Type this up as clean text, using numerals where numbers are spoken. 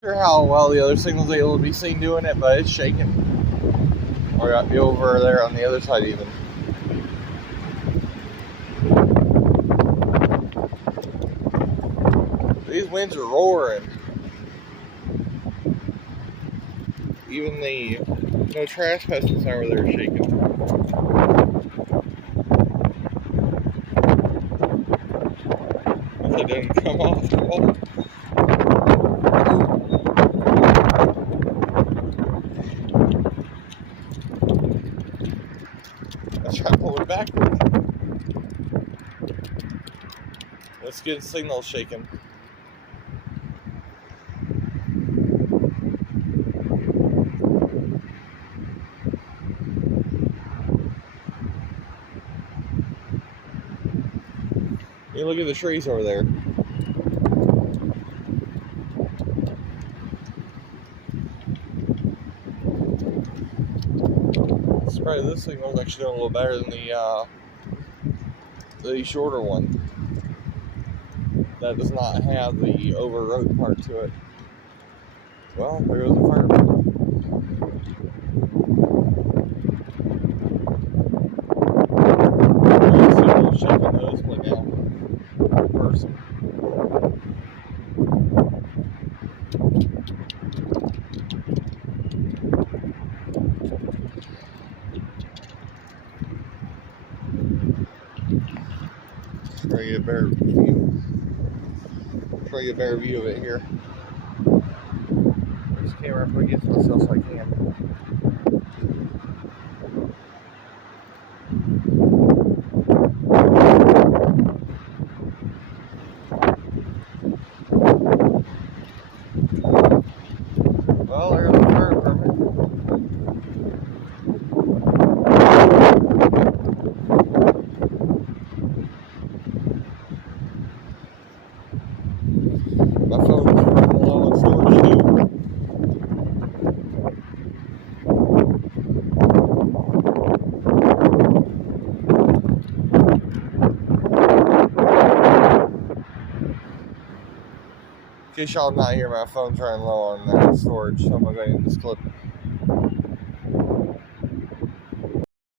Sure how well the other signal's able to be seen doing it, but it's shaking. Or over there on the other side even. These winds are roaring. Even the no trespassing sign over there is shaking. If it didn't come off the wall. Let's try to pull it backwards. Let's get the signal shaking. You look at the trees over there. It's probably this signal's actually doing a little better than the shorter one. That does not have the overroad part to it. Well, there goes the fireman. Shaking those way down. Person. Try to get a better view. Try to get a better view of it here. This camera if I get to myself so I can. Well, there's the fire department. My phone's running low on storage too. In case y'all not hear, my phone's running low on storage, so I'm gonna go ahead and just clip